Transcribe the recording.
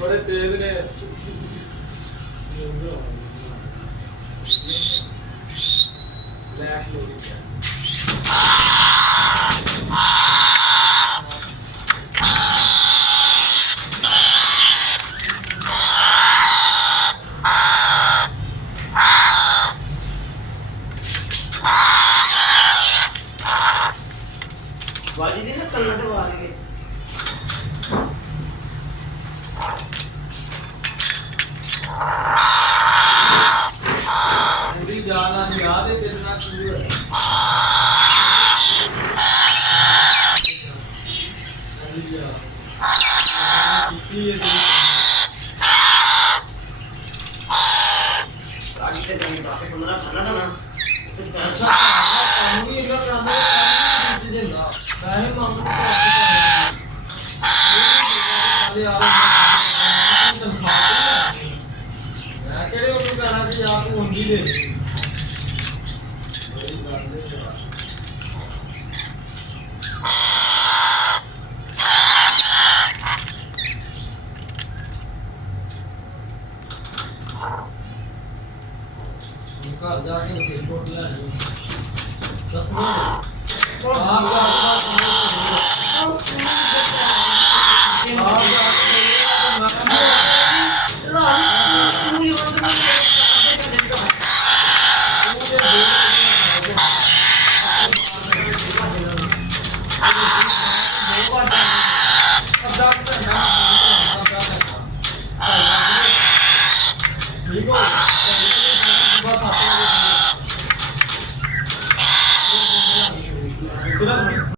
बड़े तेज ने ब्लैक लोग बाजी दी ना कलर तो आ गए पूरी जाना याद है कितना दूर है आगे से जाने पासे 15 खाना था ना अच्छा काम ही इतना करांदा काम ही देंदा पैसे मांगने को आते यार मैं केड़े ਉਹਨੂੰ ਕਹਿਣਾ ਕਿ ਯਾਰ ਤੂੰ ਹੁੰਦੀ ਦੇ ਬੜੀ ਗੱਲ ਹੈ ਯਾਰ ਘਰ ਜਾ ਕੇ ਰਿਪੋਰਟ ਲੈ ਲਈ ਦੱਸਣਾ ਆਪ ਦਾ